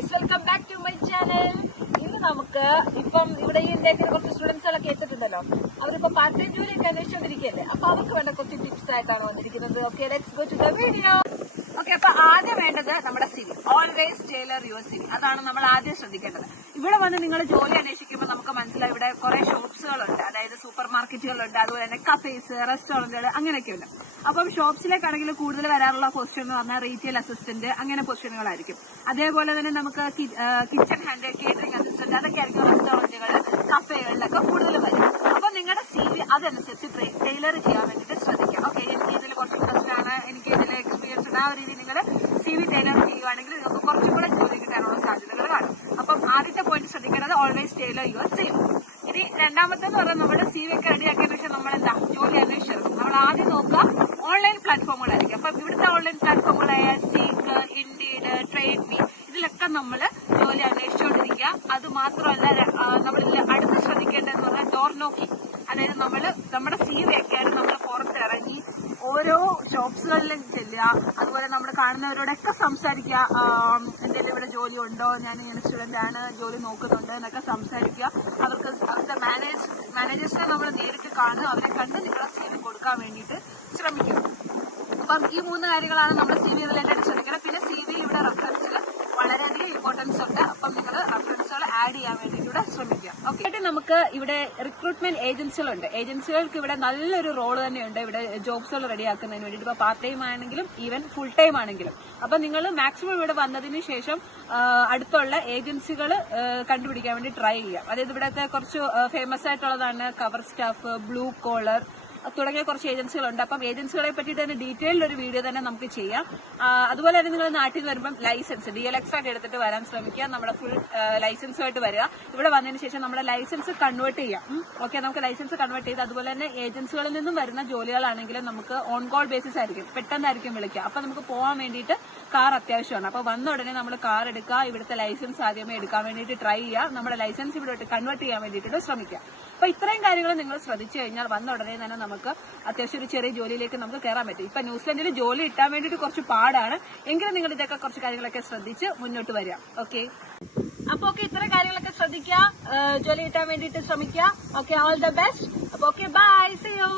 Guys, welcome back to my channel. ഇന്ന് നമുക്ക് ഇപ്പം ഇവിടെ ഈ ഇന്ത്യയിൽ കുറച്ച് സ്റ്റുഡൻസുകളൊക്കെ എത്തിയിട്ടുണ്ടല്ലോ. അവരിപ്പോ പാർട്ട് ടൈം ജോലിയൊക്കെ അന്വേഷിച്ചുകൊണ്ടിരിക്കുകയല്ലേ. അപ്പൊ അവർക്ക് വേണ്ട കുറച്ച് ടിപ്സ് ആയിട്ടാണ് വന്നിരിക്കുന്നത്. Okay, let's go to the video. Okay, അപ്പൊ ആദ്യം വേണ്ടത് നമ്മുടെ CV. Always tailor your CV. അതാണ് നമ്മൾ ആദ്യം ശ്രദ്ധിക്കേണ്ടത്. ഇവിടെ വന്ന് നിങ്ങൾ ജോലി അന്വേഷിക്കുമ്പോൾ നമുക്ക് മനസ്സിലായി ഇവിടെ കുറെ ഷോപ്സുകളുണ്ട്, അതായത് സൂപ്പർ മാർക്കറ്റുകളുണ്ട്, അതുപോലെ തന്നെ കഫേസ്, റെസ്റ്റോറന്റുകൾ അങ്ങനെയൊക്കെ ഉണ്ട്. അപ്പം ഷോപ്സിലേക്കാണെങ്കിൽ കൂടുതൽ വരാറുള്ള പൊസിഷൻ എന്ന് പറഞ്ഞാൽ റീറ്റെയിൽ അസിസ്റ്റന്റ് അങ്ങനെ പൊസിഷനുകളായിരിക്കും. അതേപോലെ തന്നെ നമുക്ക് കിച്ചൺ ഹാൻഡ്, കേറ്ററിംഗ് അസിസ്റ്റന്റ് അതൊക്കെ ആയിരിക്കും റെസ്റ്റോറന്റുകൾ, കഫേകളിലൊക്കെ കൂടുതൽ വരും. അപ്പൊ നിങ്ങളുടെ സിവി അതനുസരിച്ച് ടൈലർ ചെയ്യാൻ വേണ്ടിയിട്ട് ശ്രദ്ധിക്കാം. ഓക്കെ, എനിക്ക് ഇതിൽ കുറച്ച് ഇൻട്രസ്റ്റ് ആണ്, എനിക്ക് ഇതിൽ എക്സ്പീരിയൻസ് ഉണ്ട്, ആ ഒരു രീതിയിൽ നിങ്ങൾ സിവി ടൈലർ ചെയ്യുകയാണെങ്കിൽ നിങ്ങൾക്ക് കുറച്ചും കൂടെ ജോലി കിട്ടാനുള്ള സാധ്യതകൾ കാണും. അപ്പം ആദ്യത്തെ പോയിന്റ് ശ്രദ്ധിക്കുന്നത് ഓൾവേസ് ടൈലർ യുവർ സിവി. ഇനി രണ്ടാമത്തെന്ന് പറഞ്ഞാൽ നമ്മുടെ സിവി ഒക്കെ റെഡിയാക്കിയതിനു ശേഷം നമ്മൾ എന്താ ജോലി അന്വേഷിച്ചിരുന്നു. നമ്മൾ ആദ്യം നോക്കുക ഓൺലൈൻ പ്ലാറ്റ്ഫോമുകളായിരിക്കും. അപ്പം ഇവിടുത്തെ ഓൺലൈൻ പ്ലാറ്റ്ഫോമുകളായ സീക്ക്, ഇൻഡീഡ്, ട്രേഡ് മീ ഇതിലൊക്കെ നമ്മൾ ജോലി അന്വേഷിച്ചുകൊണ്ടിരിക്കുക. അത് മാത്രമല്ല നമ്മൾ അടുത്ത് ശ്രദ്ധിക്കേണ്ടതെന്ന് പറഞ്ഞാൽ ഡോർ നോക്കിംഗ്. അതായത് നമ്മുടെ സിവി ഒക്കെയാണ് നമ്മൾ പുറത്തിറങ്ങി ഓരോ ഷോപ്സുകളിലും ചെല്ലുക, അതുപോലെ നമ്മൾ കാണുന്നവരോടൊക്കെ സംസാരിക്കുക. എന്തെങ്കിലും ഇവിടെ ജോലി ഉണ്ടോ, ഞാൻ ഇങ്ങനെ സ്റ്റുഡന്റ് ആണ്, ജോലി നോക്കുന്നുണ്ട് എന്നൊക്കെ സംസാരിക്കുക. അവർക്ക് അവിടുത്തെ മാനേജേഴ്സിനെ നമ്മൾ നേരിട്ട് കാണുക, അവരെ കണ്ട് നിങ്ങളെ സിവി കൊടുക്കാൻ വേണ്ടിയിട്ട് ശ്രമിക്കുക. അപ്പം ഈ 3 കാര്യങ്ങളാണ് നമ്മൾ സിവി റിലേറ്റഡ് ശ്രദ്ധിക്കുന്നത്. പിന്നെ സിവി ഇവിടെ റെഫറൻസിൽ വളരെയധികം ഇമ്പോർട്ടൻസ് ഉണ്ട്. അപ്പം നിങ്ങൾ റെഫറൻസുകൾ ആഡ് ചെയ്യാൻ വേണ്ടിയിട്ട് ശ്രമിക്കുക. ഓക്കെ, നമുക്ക് ഇവിടെ റിക്രൂട്ട്മെന്റ് ഏജൻസികളുണ്ട്. ഏജൻസികൾക്ക് ഇവിടെ നല്ലൊരു റോള് തന്നെയുണ്ട് ഇവിടെ ജോബ്സുകൾ റെഡിയാക്കുന്നതിന് വേണ്ടിയിട്ട്. ഇപ്പൊ പാർട്ട് ടൈം ആണെങ്കിലും ഈവൻ ഫുൾ ടൈം ആണെങ്കിലും. അപ്പൊ നിങ്ങൾ മാക്സിമം ഇവിടെ വന്നതിന് ശേഷം അടുത്തുള്ള ഏജൻസികൾ കണ്ടുപിടിക്കാൻ വേണ്ടി ട്രൈ ചെയ്യാം. അതായത് ഇവിടെയൊക്കെ കുറച്ച് ഫേമസ് ആയിട്ടുള്ളതാണ് കവർ സ്റ്റാഫ്, ബ്ലൂ കോളർ തുടങ്ങിയ കുറച്ച് ഏജൻസികളുണ്ട്. അപ്പം ഏജൻസികളെ പറ്റിയിട്ട് തന്നെ ഡീറ്റെയിൽഡ് ഒരു വീഡിയോ തന്നെ നമുക്ക് ചെയ്യാം. അതുപോലെ തന്നെ നിങ്ങൾ നാട്ടിൽ വരുമ്പം ലൈസൻസ് DLX ആയിട്ട് എടുത്തിട്ട് വരാൻ ശ്രമിക്കുക. നമ്മുടെ ഫുൾ ലൈസൻസുമായിട്ട് വരിക. ഇവിടെ വന്നതിന് ശേഷം നമ്മുടെ ലൈസൻസ് കൺവേർട്ട് ചെയ്യാം. ഓക്കെ, നമുക്ക് ലൈസൻസ് കൺവേർട്ട് ചെയ്ത് അതുപോലെ തന്നെ ഏജൻസികളിൽ നിന്നും വരുന്ന ജോലികളാണെങ്കിലും നമുക്ക് ഓൺ കോൾ ബേസിസ് ആയിരിക്കും, പെട്ടെന്നായിരിക്കും വിളിക്കുക. അപ്പൊ നമുക്ക് പോകാൻ വേണ്ടിയിട്ട് കാർ അത്യാവശ്യമാണ്. അപ്പൊ വന്ന ഉടനെ നമ്മൾ കാർ എടുക്കുക, ഇവിടുത്തെ ലൈസൻസ് ആദ്യമേ എടുക്കാൻ വേണ്ടിയിട്ട് ട്രൈ ചെയ്യുക, നമ്മുടെ ലൈസൻസ് ഇവിടെ കൺവേർട്ട് ചെയ്യാൻ വേണ്ടിയിട്ട് ശ്രമിക്കുക. അപ്പൊ ഇത്രയും കാര്യങ്ങൾ നിങ്ങൾ ശ്രദ്ധിച്ചു കഴിഞ്ഞാൽ വന്ന ഉടനെ തന്നെ നമുക്ക് അത്യാവശ്യം ഒരു ചെറിയ ജോലിയിലേക്ക് നമുക്ക് കയറാൻ പറ്റും. ഇപ്പൊ ന്യൂസിലൻഡിൽ ജോലി കിട്ടാൻ വേണ്ടിയിട്ട് കുറച്ച് പാടാണ്, എങ്കിലും നിങ്ങൾ ഇതൊക്കെ കുറച്ച് കാര്യങ്ങളൊക്കെ ശ്രദ്ധിച്ച് മുന്നോട്ട് വരിക. ഓക്കെ, അപ്പൊ ഓക്കെ, ഇത്രയും കാര്യങ്ങളൊക്കെ ശ്രദ്ധിക്കുക, ജോലി കിട്ടാൻ വേണ്ടിയിട്ട് ശ്രമിക്കുക. Okay, all the best. അപ്പൊ ഓക്കെ, ബൈ, സീ യു.